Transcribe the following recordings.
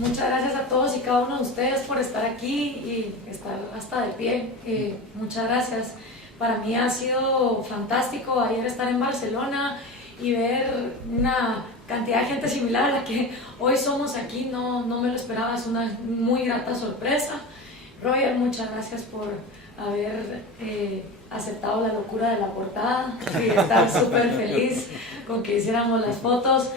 Muchas gracias a todos y cada uno de ustedes por estar aquí y estar hasta de pie. Muchas gracias. Para mí ha sido fantástico ayer estar en Barcelona y ver una cantidad de gente similar a la que hoy somos aquí. No me lo esperaba, es una muy grata sorpresa. Roger, muchas gracias por haber aceptado la locura de la portada y estar súper feliz con que hiciéramos las fotos.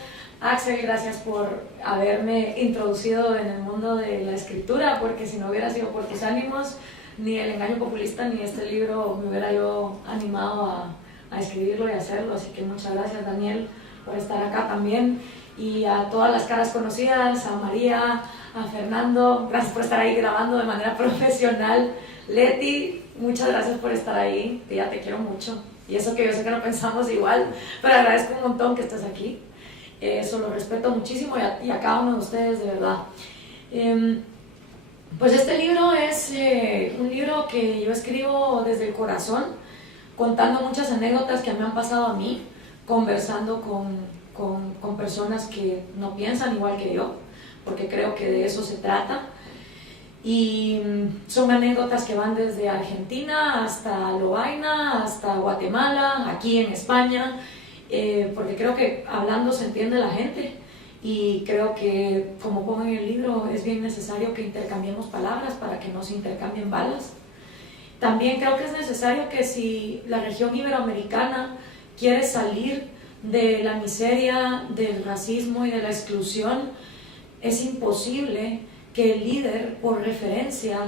Axel, gracias por haberme introducido en el mundo de la escritura, porque si no hubiera sido por tus ánimos, ni El engaño populista ni este libro me hubiera yo animado a escribirlo y hacerlo. Así que muchas gracias, Daniel, por estar acá también, y a todas las caras conocidas, a María, a Fernando, gracias por estar ahí grabando de manera profesional. Leti, muchas gracias por estar ahí, ya te quiero mucho, y eso que yo sé que no pensamos igual, pero agradezco un montón que estés aquí. Eso lo respeto muchísimo, y a cada uno de ustedes, de verdad. Pues este libro es un libro que yo escribo desde el corazón, contando muchas anécdotas que me han pasado a mí, conversando con personas que no piensan igual que yo, porque creo que de eso se trata. Y son anécdotas que van desde Argentina hasta Lovaina, hasta Guatemala, aquí en España, porque creo que hablando se entiende la gente, y creo que, como pongo en el libro, es bien necesario que intercambiemos palabras para que no se intercambien balas. También creo que es necesario que, si la región iberoamericana quiere salir de la miseria, del racismo y de la exclusión, es imposible que el líder, por referencia,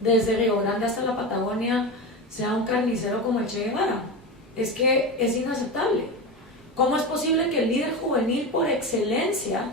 desde Río Grande hasta la Patagonia, sea un carnicero como el Che Guevara. Es que es inaceptable. ¿Cómo es posible que el líder juvenil por excelencia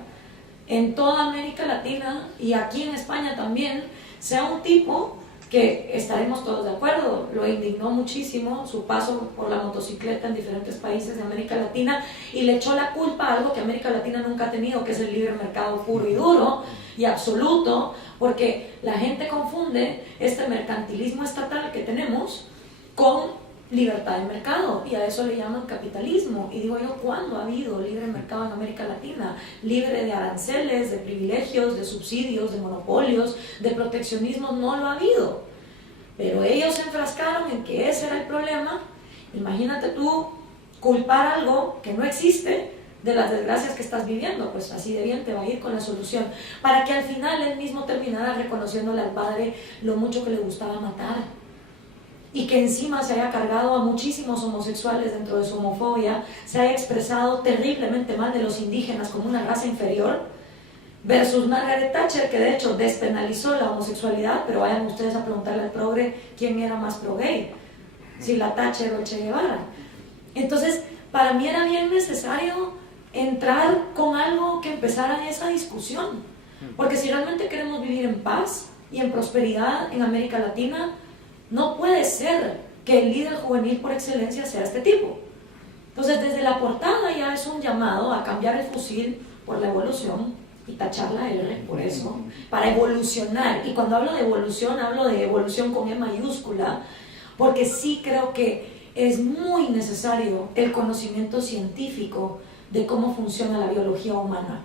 en toda América Latina y aquí en España también sea un tipo que, estaremos todos de acuerdo, lo indignó muchísimo su paso por la motocicleta en diferentes países de América Latina, y le echó la culpa a algo que América Latina nunca ha tenido, que es el libre mercado puro y duro y absoluto? Porque la gente confunde este mercantilismo estatal que tenemos con libertad de mercado, y a eso le llaman capitalismo. Y digo yo, ¿cuándo ha habido libre mercado en América Latina? Libre de aranceles, de privilegios, de subsidios, de monopolios, de proteccionismo, no lo ha habido. Pero ellos se enfrascaron en que ese era el problema. Imagínate tú culpar algo que no existe de las desgracias que estás viviendo, pues así de bien te va a ir con la solución, para que al final él mismo terminara reconociéndole al padre lo mucho que le gustaba matar, y que encima se haya cargado a muchísimos homosexuales dentro de su homofobia, se haya expresado terriblemente mal de los indígenas como una raza inferior, versus Margaret Thatcher, que de hecho despenalizó la homosexualidad. Pero vayan ustedes a preguntarle al progre quién era más pro-gay, si la Thatcher o el Che Guevara. Entonces, para mí era bien necesario entrar con algo que empezara esa discusión, porque si realmente queremos vivir en paz y en prosperidad en América Latina, no puede ser que el líder juvenil por excelencia sea este tipo. Entonces, desde la portada ya es un llamado a cambiar el fusil por la evolución y tachar la R por eso, para evolucionar. Y cuando hablo de evolución con E mayúscula, porque sí creo que es muy necesario el conocimiento científico de cómo funciona la biología humana.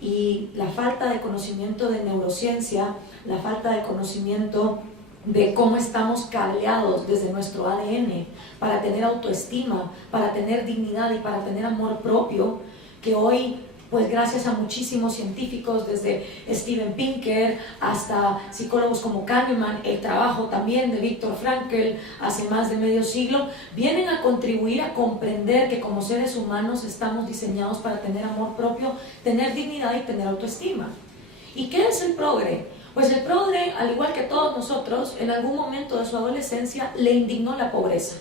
Y la falta de conocimiento de neurociencia, la falta de conocimiento de cómo estamos cableados desde nuestro ADN para tener autoestima, para tener dignidad y para tener amor propio, que hoy, pues gracias a muchísimos científicos, desde Steven Pinker hasta psicólogos como Kahneman, el trabajo también de Viktor Frankl hace más de medio siglo, vienen a contribuir a comprender que como seres humanos estamos diseñados para tener amor propio, tener dignidad y tener autoestima. ¿Y qué es el progre? Pues el progre, al igual que todos nosotros, en algún momento de su adolescencia le indignó la pobreza.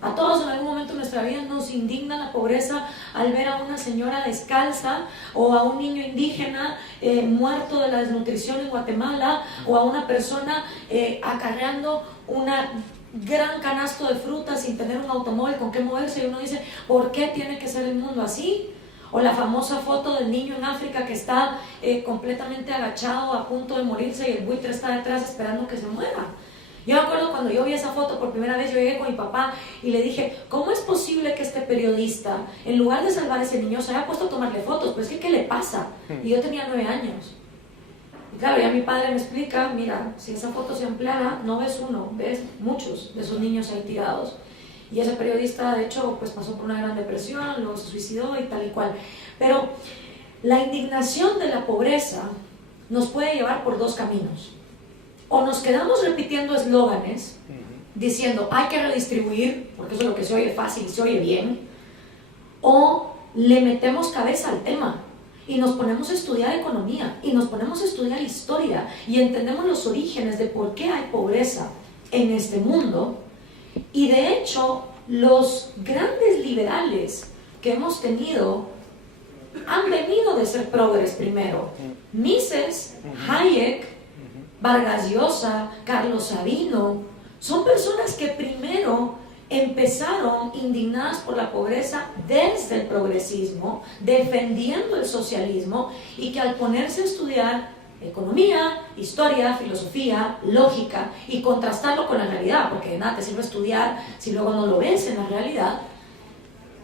A todos en algún momento de nuestra vida nos indigna la pobreza al ver a una señora descalza, o a un niño indígena muerto de la desnutrición en Guatemala, o a una persona acarreando una gran canasto de frutas sin tener un automóvil con qué moverse, y uno dice, ¿por qué tiene que ser el mundo así? O la famosa foto del niño en África que está completamente agachado a punto de morirse y el buitre está detrás esperando que se muera. Yo me acuerdo cuando yo vi esa foto por primera vez, yo llegué con mi papá y le dije, ¿cómo es posible que este periodista, en lugar de salvar a ese niño, se haya puesto a tomarle fotos? Pues ¿qué le pasa? Y yo tenía 9 años. Y claro, ya mi padre me explica, mira, si esa foto se ampliara, no ves uno, ves muchos de esos niños ahí tirados. Y ese periodista, de hecho, pues pasó por una gran depresión, luego se suicidó y tal y cual. Pero la indignación de la pobreza nos puede llevar por dos caminos. O nos quedamos repitiendo eslóganes, diciendo hay que redistribuir, porque eso es lo que se oye fácil y se oye bien, o le metemos cabeza al tema y nos ponemos a estudiar economía y nos ponemos a estudiar historia y entendemos los orígenes de por qué hay pobreza en este mundo. Y de hecho, los grandes liberales que hemos tenido han venido de ser progres primero. Mises, Hayek, Vargas Llosa, Carlos Sabino, son personas que primero empezaron indignadas por la pobreza desde el progresismo, defendiendo el socialismo, y que al ponerse a estudiar economía, historia, filosofía, lógica y contrastarlo con la realidad, porque de nada te sirve estudiar si luego no lo ves en la realidad,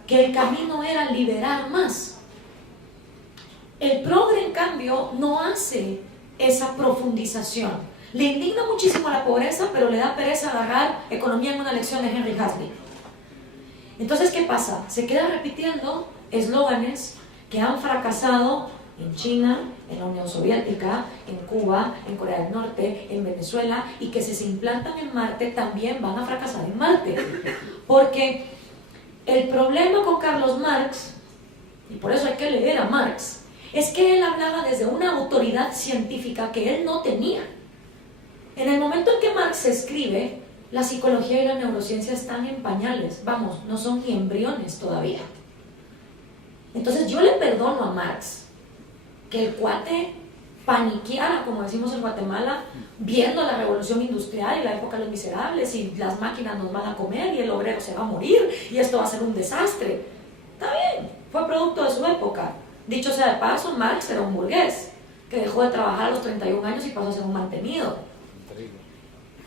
que el camino era liberar más. El progre, en cambio, no hace esa profundización. Le indigna muchísimo a la pobreza, pero le da pereza agarrar economía en una lección de Henry Hazlitt. Entonces, ¿qué pasa? Se queda repitiendo eslóganes que han fracasado en China, en la Unión Soviética, en Cuba, en Corea del Norte, en Venezuela, y que si se implantan en Marte también van a fracasar en Marte. Porque el problema con Carlos Marx, y por eso hay que leer a Marx, es que él hablaba desde una autoridad científica que él no tenía. En el momento en que Marx escribe, la psicología y la neurociencia están en pañales, vamos, no son ni embriones todavía. Entonces yo le perdono a Marx que el cuate paniqueara, como decimos en Guatemala, viendo la revolución industrial y la época de los miserables, y las máquinas nos van a comer y el obrero se va a morir y esto va a ser un desastre. Está bien, fue producto de su época. Dicho sea de paso, Marx era un burgués que dejó de trabajar a los 31 años y pasó a ser un mantenido.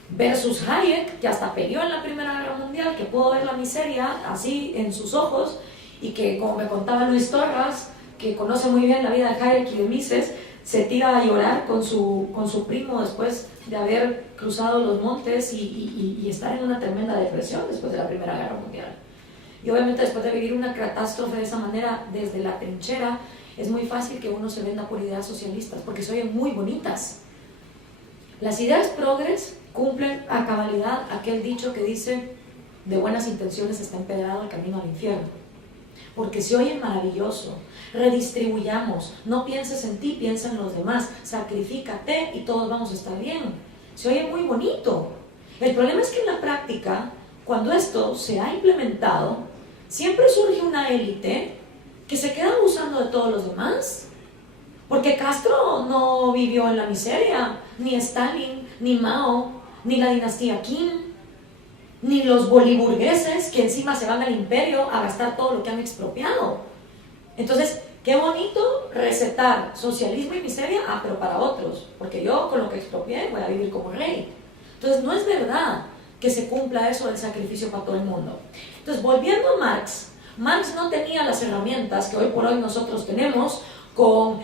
Versus Hayek, que hasta peleó en la Primera Guerra Mundial, que pudo ver la miseria así en sus ojos, y que, como me contaba Luis Torras, que conoce muy bien la vida de Hayek y de Mises, se tira a llorar con su primo después de haber cruzado los montes y estar en una tremenda depresión después de la Primera Guerra Mundial. Y obviamente después de vivir una catástrofe de esa manera, desde la trinchera, es muy fácil que uno se venda por ideas socialistas, porque se oyen muy bonitas. Las ideas progres cumplen a cabalidad aquel dicho que dice: de buenas intenciones está empedrado el camino al infierno. Porque se oye maravilloso. Redistribuyamos, no pienses en ti, piensa en los demás, sacrifícate y todos vamos a estar bien. Se oye muy bonito. El problema es que en la práctica, cuando esto se ha implementado, siempre surge una élite que se queda abusando de todos los demás. Porque Castro no vivió en la miseria, ni Stalin, ni Mao, ni la dinastía Qin, ni los boliburgueses que encima se van al imperio a gastar todo lo que han expropiado. Entonces, qué bonito recetar socialismo y miseria, pero para otros, porque yo con lo que expropié voy a vivir como rey. Entonces, no es verdad que se cumpla eso del sacrificio para todo el mundo. Entonces, volviendo a Marx, Marx no tenía las herramientas que hoy por hoy nosotros tenemos, con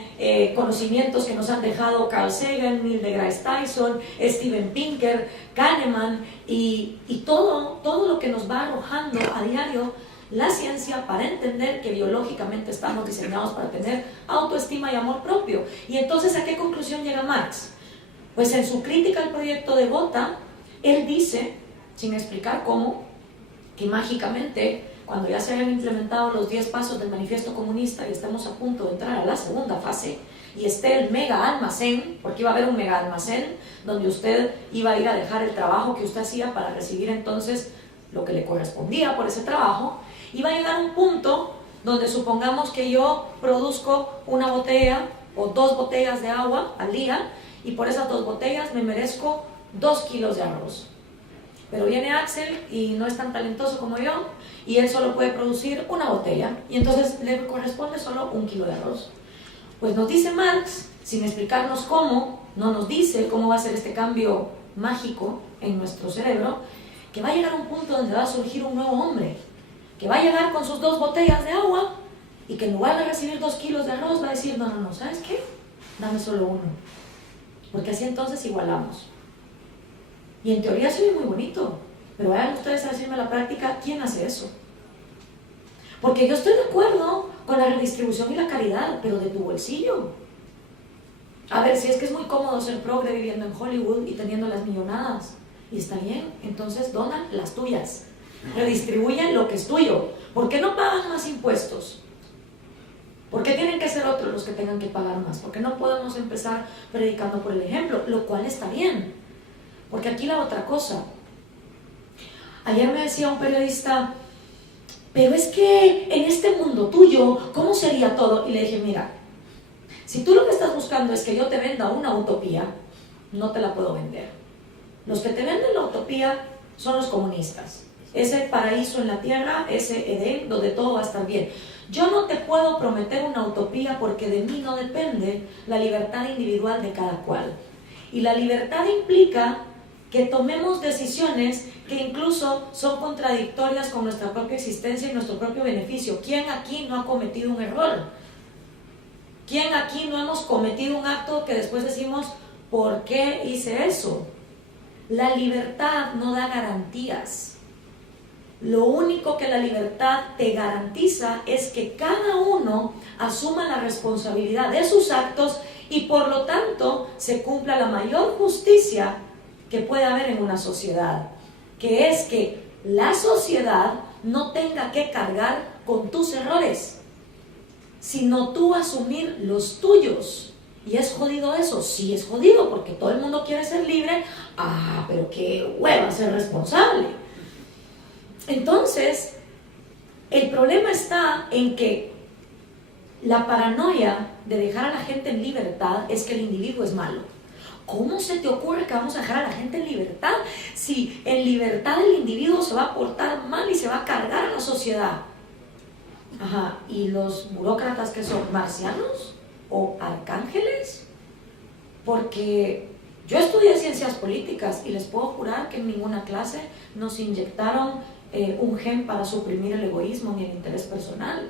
conocimientos que nos han dejado Carl Sagan, Neil deGrasse Tyson, Steven Pinker, Kahneman y todo lo que nos va arrojando a diario la ciencia para entender que biológicamente estamos diseñados para tener autoestima y amor propio. Y entonces, ¿a qué conclusión llega Marx? Pues en su crítica al proyecto de Gotha, él dice, sin explicar cómo, que mágicamente, cuando ya se hayan implementado los 10 pasos del manifiesto comunista y estemos a punto de entrar a la segunda fase, y esté el mega almacén, porque iba a haber un mega almacén donde usted iba a ir a dejar el trabajo que usted hacía para recibir entonces lo que le correspondía por ese trabajo, iba a llegar un punto donde supongamos que yo produzco una botella o 2 botellas de agua al día, y por esas 2 botellas me merezco 2 kilos de arroz. Pero viene Axel y no es tan talentoso como yo, y él solo puede producir una botella, y entonces le corresponde solo 1 kilo de arroz. Pues nos dice Marx, sin explicarnos cómo, no nos dice cómo va a ser este cambio mágico en nuestro cerebro, que va a llegar un punto donde va a surgir un nuevo hombre, que va a llegar con sus 2 botellas de agua, y que en lugar de recibir 2 kilos de arroz va a decir: no, ¿sabes qué? Dame solo 1. porque así entonces igualamos. Y en teoría se ve muy bonito, pero vayan ustedes a decirme a la práctica, ¿quién hace eso? Porque yo estoy de acuerdo con la redistribución y la caridad, pero de tu bolsillo. A ver, si es que es muy cómodo ser progre viviendo en Hollywood y teniendo las millonadas, y está bien, entonces donan las tuyas, redistribuyen lo que es tuyo. ¿Por qué no pagan más impuestos? ¿Por qué tienen que ser otros los que tengan que pagar más? ¿Por qué no podemos empezar predicando por el ejemplo? Lo cual está bien, porque aquí la otra cosa. Ayer me decía un periodista, pero es que en este mundo tuyo, ¿cómo sería todo? Y le dije, mira, si tú lo que estás buscando es que yo te venda una utopía, no te la puedo vender. Los que te venden la utopía son los comunistas. Ese paraíso en la tierra, ese Edén, donde todo va a estar bien. Yo no te puedo prometer una utopía porque de mí no depende la libertad individual de cada cual. Y la libertad implica que tomemos decisiones que incluso son contradictorias con nuestra propia existencia y nuestro propio beneficio. ¿Quién aquí no ha cometido un error? ¿Quién aquí no hemos cometido un acto que después decimos, ¿por qué hice eso? La libertad no da garantías. Lo único que la libertad te garantiza es que cada uno asuma la responsabilidad de sus actos y por lo tanto se cumpla la mayor justicia que puede haber en una sociedad, que es que la sociedad no tenga que cargar con tus errores, sino tú asumir los tuyos. ¿Y es jodido eso? Sí, es jodido, porque todo el mundo quiere ser libre. Pero qué hueva ser responsable. Entonces, el problema está en que la paranoia de dejar a la gente en libertad es que el individuo es malo. ¿Cómo se te ocurre que vamos a dejar a la gente en libertad si en libertad el individuo se va a portar mal y se va a cargar a la sociedad? ¿Y los burócratas que son marcianos o arcángeles? Porque yo estudié ciencias políticas y les puedo jurar que en ninguna clase nos inyectaron un gen para suprimir el egoísmo ni el interés personal.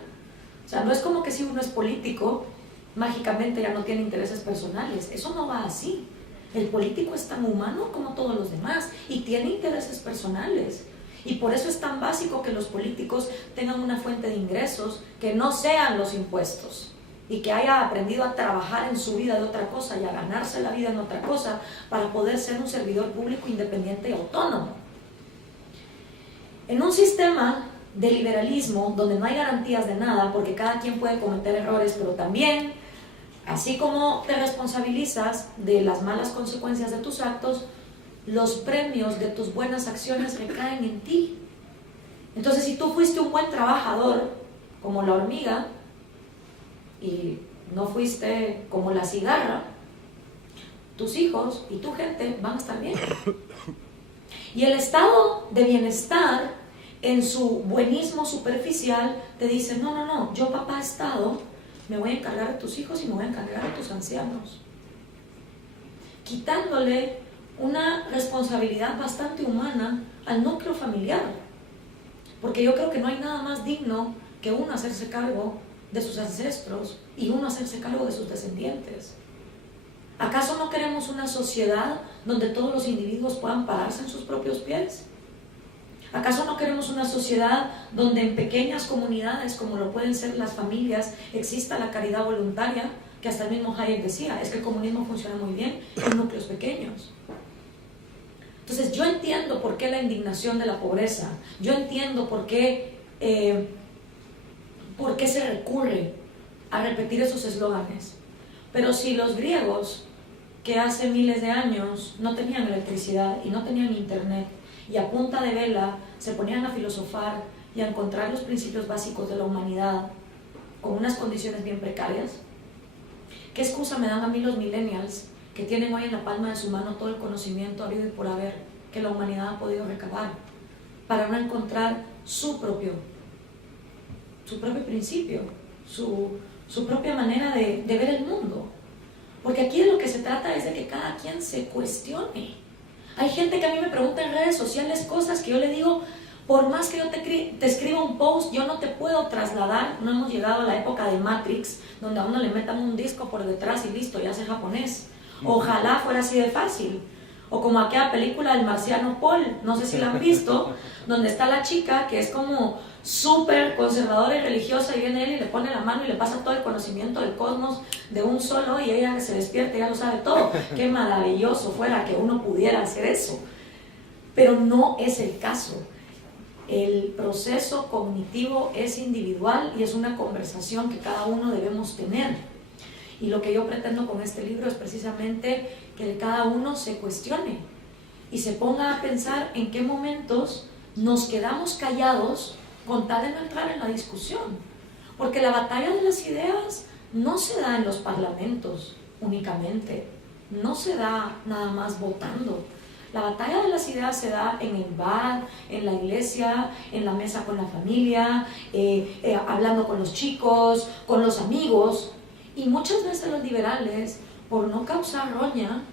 O sea, no es como que si uno es político, mágicamente ya no tiene intereses personales. Eso no va así. El político es tan humano como todos los demás y tiene intereses personales. Y por eso es tan básico que los políticos tengan una fuente de ingresos que no sean los impuestos y que haya aprendido a trabajar en su vida de otra cosa y a ganarse la vida en otra cosa para poder ser un servidor público independiente y autónomo. En un sistema de liberalismo donde no hay garantías de nada, porque cada quien puede cometer errores, pero también, así como te responsabilizas de las malas consecuencias de tus actos, los premios de tus buenas acciones recaen en ti. Entonces, si tú fuiste un buen trabajador, como la hormiga, y no fuiste como la cigarra, tus hijos y tu gente van a estar bien. Y el estado de bienestar, en su buenismo superficial, te dice, no, yo papá Estado, me voy a encargar de tus hijos y me voy a encargar de tus ancianos. Quitándole una responsabilidad bastante humana al núcleo familiar, porque yo creo que no hay nada más digno que uno hacerse cargo de sus ancestros y uno hacerse cargo de sus descendientes. ¿Acaso no queremos una sociedad donde todos los individuos puedan pararse en sus propios pies? ¿Acaso no queremos una sociedad donde en pequeñas comunidades, como lo pueden ser las familias, exista la caridad voluntaria, que hasta el mismo Hayek decía, es que el comunismo funciona muy bien en núcleos pequeños? Entonces yo entiendo por qué la indignación de la pobreza, yo entiendo por qué se recurre a repetir esos eslóganes. Pero si los griegos, que hace miles de años no tenían electricidad y no tenían internet, y a punta de vela se ponían a filosofar y a encontrar los principios básicos de la humanidad con unas condiciones bien precarias, ¿qué excusa me dan a mí los millennials que tienen hoy en la palma de su mano todo el conocimiento habido y por haber que la humanidad ha podido recabar para no encontrar su propio principio, su propia manera de ver el mundo? Porque aquí de lo que se trata es de que cada quien se cuestione. Hay gente que a mí me pregunta en redes sociales cosas que yo le digo, por más que yo te escriba un post, yo no te puedo trasladar. No hemos llegado a la época de Matrix, donde a uno le metan un disco por detrás y listo, ya sé japonés. Ojalá fuera así de fácil. O como aquella película del marciano Paul, no sé si la han visto, donde está la chica que es como súper conservadora y religiosa, y viene él y le pone la mano y le pasa todo el conocimiento del cosmos de un solo, y ella se despierta y ya lo sabe todo. Qué maravilloso fuera que uno pudiera hacer eso. Pero no es el caso. El proceso cognitivo es individual y es una conversación que cada uno debemos tener. Y lo que yo pretendo con este libro es precisamente que cada uno se cuestione y se ponga a pensar en qué momentos nos quedamos callados con tal de no entrar en la discusión. Porque la batalla de las ideas no se da en los parlamentos únicamente, no se da nada más votando. La batalla de las ideas se da en el bar, en la iglesia, en la mesa con la familia, hablando con los chicos, con los amigos. Y muchas veces los liberales, por no causar roña,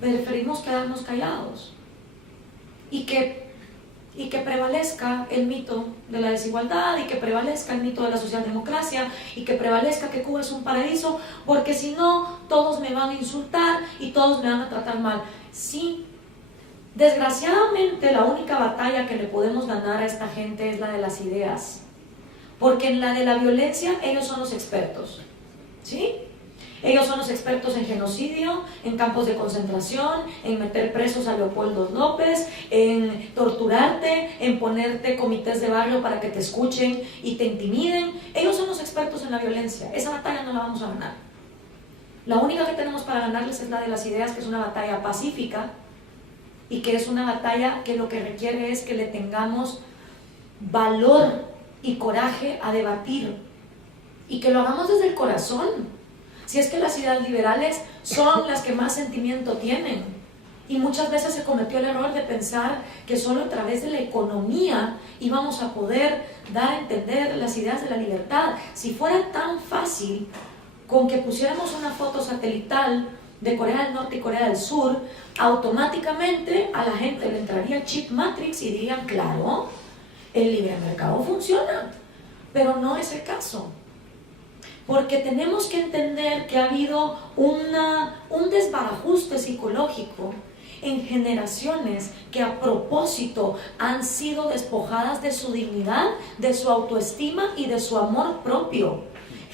preferimos quedarnos callados. Y que prevalezca el mito de la desigualdad, y que prevalezca el mito de la socialdemocracia, y que prevalezca que Cuba es un paraíso, porque si no, todos me van a insultar y todos me van a tratar mal. Sí, desgraciadamente la única batalla que le podemos ganar a esta gente es la de las ideas, porque en la de la violencia ellos son los expertos. ¿Sí? Ellos son los expertos en genocidio, en campos de concentración, en meter presos a Leopoldo López, en torturarte, en ponerte comités de barrio para que te escuchen y te intimiden. Ellos son los expertos en la violencia. Esa batalla no la vamos a ganar. La única que tenemos para ganarles es la de las ideas, que es una batalla pacífica y que es una batalla que lo que requiere es que le tengamos valor y coraje a debatir. Y que lo hagamos desde el corazón. Si es que las ideas liberales son las que más sentimiento tienen. Y muchas veces se cometió el error de pensar que solo a través de la economía íbamos a poder dar a entender las ideas de la libertad. Si fuera tan fácil, con que pusiéramos una foto satelital de Corea del Norte y Corea del Sur, automáticamente a la gente le entraría chip Matrix y dirían, claro, el libre mercado funciona. Pero no es el caso. Porque tenemos que entender que ha habido un desbarajuste psicológico en generaciones que a propósito han sido despojadas de su dignidad, de su autoestima y de su amor propio.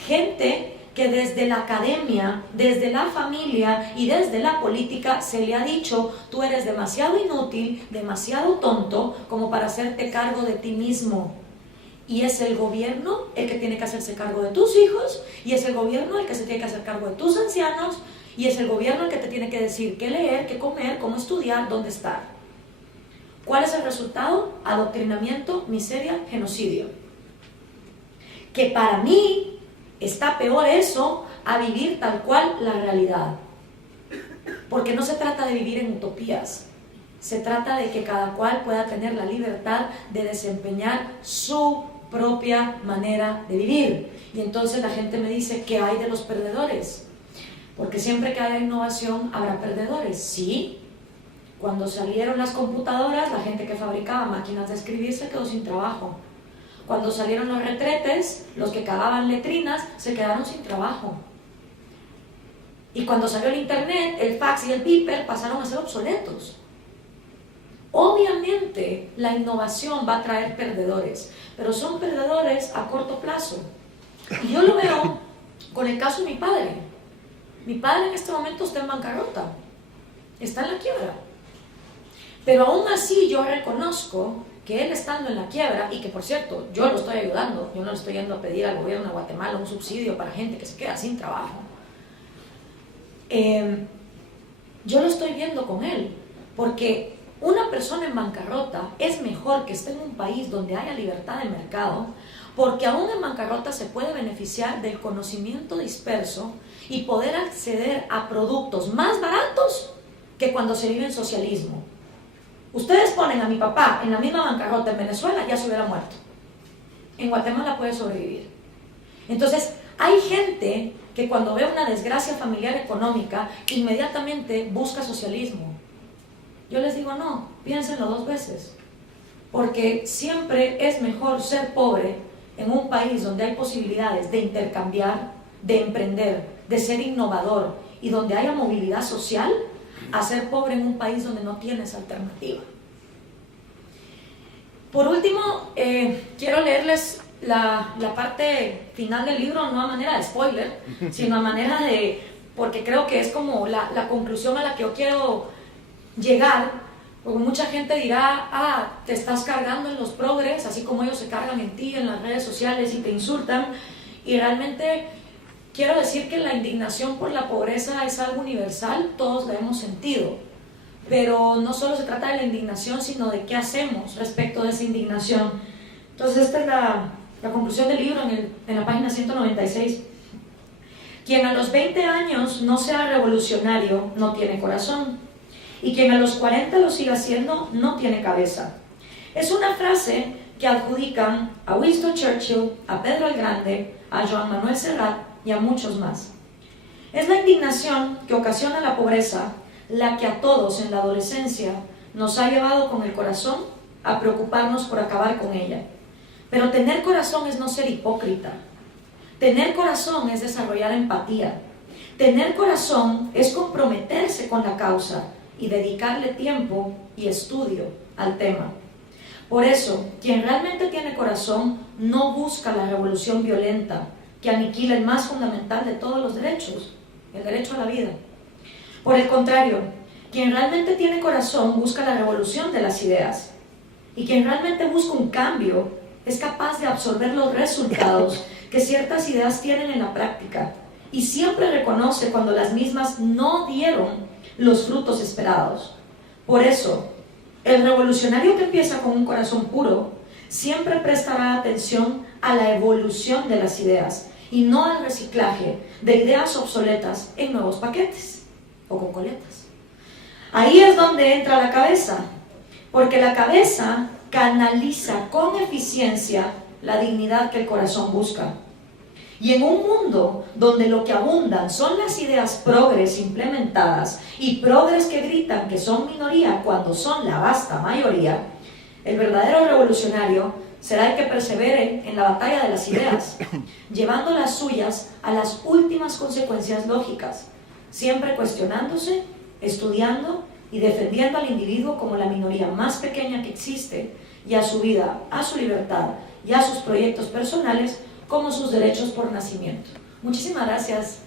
Gente que desde la academia, desde la familia y desde la política se le ha dicho: tú eres demasiado inútil, demasiado tonto como para hacerte cargo de ti mismo. Y es el gobierno el que tiene que hacerse cargo de tus hijos, y es el gobierno el que se tiene que hacer cargo de tus ancianos, y es el gobierno el que te tiene que decir qué leer, qué comer, cómo estudiar, dónde estar. ¿Cuál es el resultado? Adoctrinamiento, miseria, genocidio. Que para mí está peor eso a vivir tal cual la realidad. Porque no se trata de vivir en utopías. Se trata de que cada cual pueda tener la libertad de desempeñar su propia manera de vivir. Y entonces la gente me dice: ¿qué hay de los perdedores? Porque siempre que haya innovación habrá perdedores. Sí, cuando salieron las computadoras, la gente que fabricaba máquinas de escribir se quedó sin trabajo. Cuando salieron los retretes, los que cagaban letrinas se quedaron sin trabajo. Y cuando salió el internet, el fax y el beeper pasaron a ser obsoletos. Obviamente la innovación va a traer perdedores, pero son perdedores a corto plazo. Y yo lo veo con el caso de mi padre. Mi padre en este momento está en bancarrota, está en la quiebra. Pero aún así yo reconozco que él, estando en la quiebra, y que por cierto yo lo estoy ayudando, yo no le estoy yendo a pedir al gobierno de Guatemala un subsidio para gente que se queda sin trabajo, yo lo estoy viendo con él, porque una persona en bancarrota es mejor que esté en un país donde haya libertad de mercado, porque aún en bancarrota se puede beneficiar del conocimiento disperso y poder acceder a productos más baratos que cuando se vive en socialismo. Ustedes ponen a mi papá en la misma bancarrota en Venezuela, ya se hubiera muerto. En Guatemala puede sobrevivir. Entonces, hay gente que cuando ve una desgracia familiar económica, inmediatamente busca socialismo. Yo les digo: no, piénsenlo dos veces, porque siempre es mejor ser pobre en un país donde hay posibilidades de intercambiar, de emprender, de ser innovador y donde haya movilidad social a ser pobre en un país donde no tienes alternativa. Por último, quiero leerles la parte final del libro, no a manera de spoiler, sino a manera de, porque creo que es como la conclusión a la que yo quiero llegar, porque mucha gente dirá, te estás cargando en los progres, así como ellos se cargan en ti, en las redes sociales y te insultan, y realmente quiero decir que la indignación por la pobreza es algo universal, todos la hemos sentido. Pero no solo se trata de la indignación, sino de qué hacemos respecto de esa indignación. Entonces esta es la conclusión del libro en la página 196. Quien a los 20 años no sea revolucionario no tiene corazón, y quien a los 40 lo siga siendo no tiene cabeza. Es una frase que adjudican a Winston Churchill, a Pedro el Grande, a Joan Manuel Serrat y a muchos más. Es la indignación que ocasiona la pobreza la que a todos en la adolescencia nos ha llevado con el corazón a preocuparnos por acabar con ella. Pero tener corazón es no ser hipócrita. Tener corazón es desarrollar empatía. Tener corazón es comprometerse con la causa y dedicarle tiempo y estudio al tema. Por eso, quien realmente tiene corazón no busca la revolución violenta que aniquila el más fundamental de todos los derechos, el derecho a la vida. Por el contrario, quien realmente tiene corazón busca la revolución de las ideas, y quien realmente busca un cambio es capaz de absorber los resultados que ciertas ideas tienen en la práctica, y siempre reconoce cuando las mismas no dieron los frutos esperados. Por eso, el revolucionario que empieza con un corazón puro siempre prestará atención a la evolución de las ideas y no al reciclaje de ideas obsoletas en nuevos paquetes o con coletas. Ahí es donde entra la cabeza, porque la cabeza canaliza con eficiencia la dignidad que el corazón busca. Y en un mundo donde lo que abundan son las ideas progres implementadas y progres que gritan que son minoría cuando son la vasta mayoría, el verdadero revolucionario será el que persevere en la batalla de las ideas, llevando las suyas a las últimas consecuencias lógicas, siempre cuestionándose, estudiando y defendiendo al individuo como la minoría más pequeña que existe, y a su vida, a su libertad y a sus proyectos personales como sus derechos por nacimiento. Muchísimas gracias.